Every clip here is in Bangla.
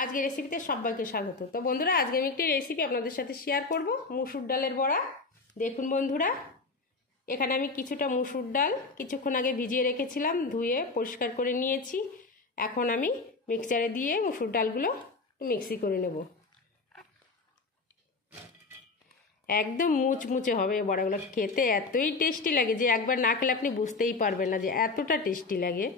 আজকে রেসিপিতে সবাইকে স্বাগত। তো বন্ধুরা, আজকে আমি একটি রেসিপি আপনাদের সাথে শেয়ার করব, মুসুর ডালের বড়া। দেখুন বন্ধুরা, এখানে আমি কিছুটা মুসুর ডাল কিছুক্ষণ আগে ভিজিয়ে রেখেছিলাম, ধুয়ে পরিষ্কার করে নিয়েছি। এখন আমি মিক্সচারে দিয়ে মুসুর ডালগুলো মিক্সি করে নেব। একদম মুচমুচে হবে এই বড়াগুলো, খেতে এতই টেস্টি লাগে যে একবার না খেলে আপনি বুঝতেই পারবেন না যে এতটা টেস্টি লাগে।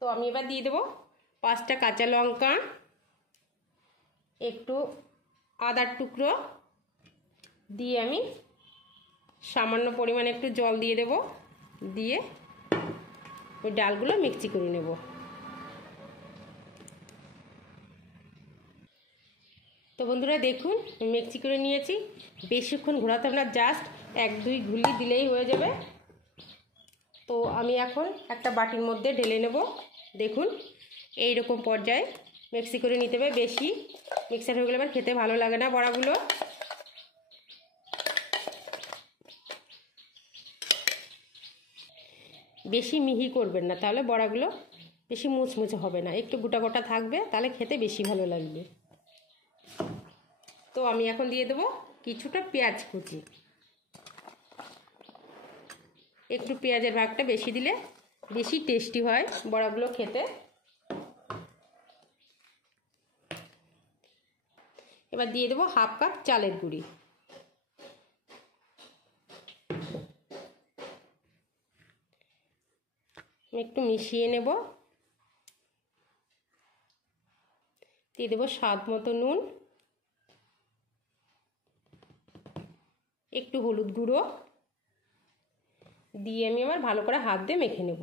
তো আমি এবার দিয়ে দেবো 5টা কাঁচা লঙ্কা, একটু আদার টুকরো দিয়ে আমি সামান্য পরিমাণে একটু জল দিয়ে দেব, দিয়ে ওই ডালগুলো মিক্সি করে নেব। তো বন্ধুরা দেখুন, মিক্সি করে নিয়েছি। বেশিক্ষণ ঘোরাতে হবে না, জাস্ট 1-2 ঘুলি দিলেই হয়ে যাবে। তো আমি এখন একটা বাটির মধ্যে ঢেলে নেব। দেখুন এই রকম পর্যায়ে মিক্সি করে নিতে হবে। বেশি মিক্সার হয়ে গেলে আবার খেতে ভালো লাগে না বড়াগুলো। বেশি মিহি করবেন না, তাহলে বড়াগুলো বেশি মুচমুচে হবে না, একটু গোটা গোটা থাকবে, তাহলে খেতে বেশি ভালো লাগবে। তো আমি এখন দিয়ে দেবো কিছুটা পেঁয়াজ কুচি। একটু পেঁয়াজের ভাগটা বেশি দিলে বেশি টেস্টি হয় বড়াগুলো খেতে। এবার দিয়ে দেবো 1/2 কাপ চালের গুঁড়ি। একটু মিশিয়ে নেব। দিয়ে দেবো স্বাদ মতো নুন, একটু হলুদ গুঁড়ো দিয়ে আমি আবার ভালো করে হাত দিয়ে মেখে নেব।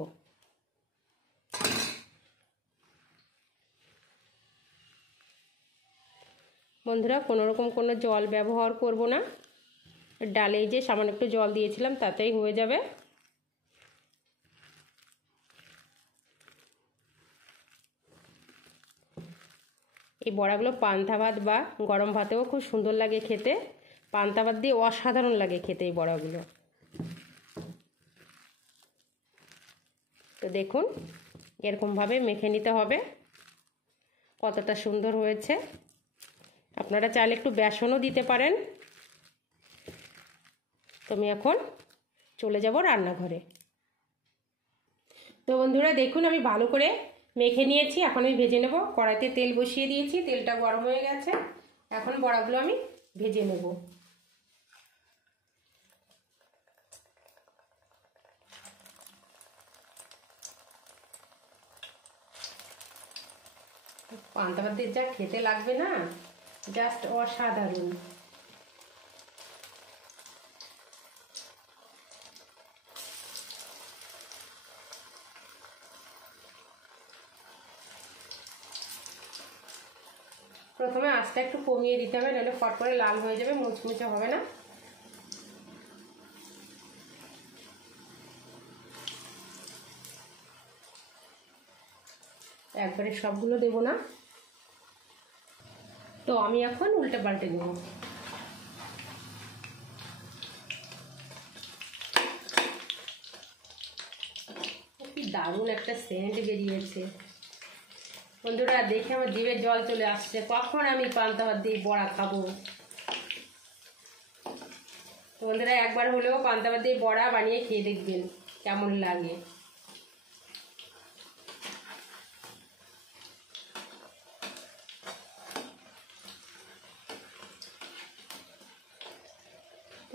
বন্ধুরা, কোনোরকম কোনো জল ব্যবহার করব না, ডালে যে সামান্য একটু জল দিয়েছিলাম তাতেই হয়ে যাবে। এই বড়াগুলো পান্তা ভাত বা গরম ভাতেও খুব সুন্দর লাগে খেতে। পান্তা ভাত দিয়ে অসাধারণ লাগে খেতে এই বড়াগুলো। তো দেখুন এরকমভাবে মেখে নিতে হবে। কতটা সুন্দর হয়েছে। আপনারা চাইলে একটু বেসনও দিতে পারেন। তো আমি এখন চলে যাব রান্নাঘরে। তো বন্ধুরা দেখুন, আমি ভালো করে মেখে নিয়েছি। এখন আমি ভেজে নেব। কড়াইতে তেল বসিয়ে দিয়েছি, তেলটা গরম হয়ে গেছে। এখন বড়াগুলো আমি ভেজে নেব। পান্তা ভাতের যা খেতে লাগবে না, জাস্ট অসাধারণ। প্রথমে আঁচটা একটু কমিয়ে দিতে হবে, নাহলে ফট করে লাল হয়ে যাবে, মুচমুচে হবে না। একবারে সবগুলো দেব না। তো আমি এখন উল্টে পাল্টে দেব। কি দারুণ একটা সেন্ট বেরিয়েছে বন্ধুরা, দেখে আমার জিভে জল চলে আসছে। কখন আমি পান্তা ভাত দিয়ে বড়া খাবো। তো বন্ধুরা, একবার হলেও পান্তা ভাত দিয়ে বড়া বানিয়ে খেয়ে দেখবেন কেমন লাগে।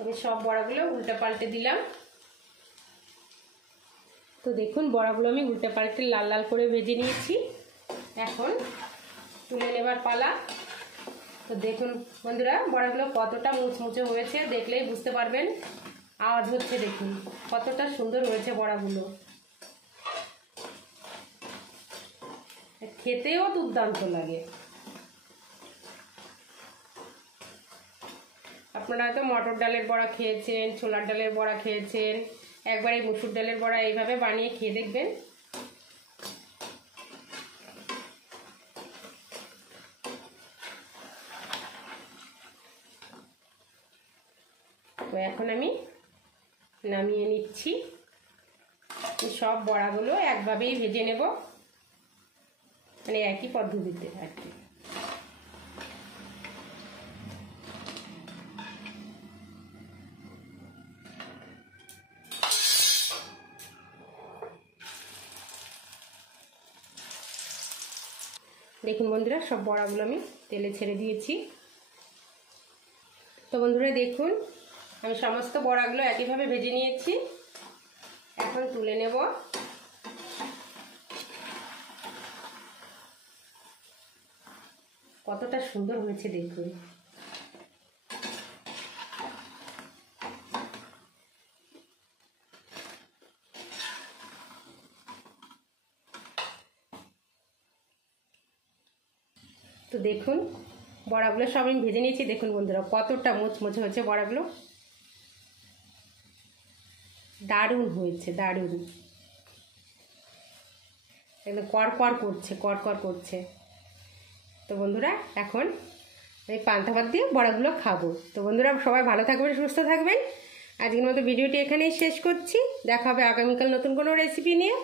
আমি সব বড়াগুলো উল্টে পাল্টে দিলাম। তো দেখুন বড়াগুলো আমি উল্টে পাল্টে লাল লাল করে ভেজে নিয়েছি। এখন তুলে নেবার পালা। তো দেখুন বন্ধুরা, বড়াগুলো কতটা মুচমুচে হয়েছে, দেখলেই বুঝতে পারবেন। আওয়াজ হচ্ছে, দেখুন কতটা সুন্দর হয়েছে বড়াগুলো। খেতেও দুর্দান্ত লাগে। আপনারা হয়তো মটর ডালের বড়া খেয়েছেন, ছোলার ডালের বড়া খেয়েছেন, একবার এই মুসুর ডালের বড়া এইভাবে বানিয়ে খেয়ে দেখবেন। তো এখন আমি নামিয়ে নিচ্ছি। সব বড়াগুলো একভাবেই ভেজে নেব, মানে একই পদ্ধতিতে আর কি। দেখুন বন্ধুরা, সব বড়াগুলো আমি তেলে ছেড়ে দিয়েছি। তো বন্ধুরা দেখুন, আমি সমস্ত বড়াগুলো একইভাবে ভেজে নিয়েছি। এখন তুলে নেব। কতটা সুন্দর হয়েছে দেখুন। তো দেখুন বড়াগুলো সব আমি ভেজে নিয়েছি। দেখুন বন্ধুরা কতটা মুচমুচে হয়েছে বড়াগুলো, দারুণ হয়েছে, দারুণ, একদম কড়কড় করছে, কড়কড় করছে। তো বন্ধুরা এখন আমি পান্তা ভাত দিয়ে বড়াগুলো খাবো। তো বন্ধুরা সবাই ভালো থাকবেন, সুস্থ থাকবেন। আজকের মতো ভিডিওটি এখানেই শেষ করছি। দেখা হবে আগামীকাল নতুন কোনো রেসিপি নিয়ে।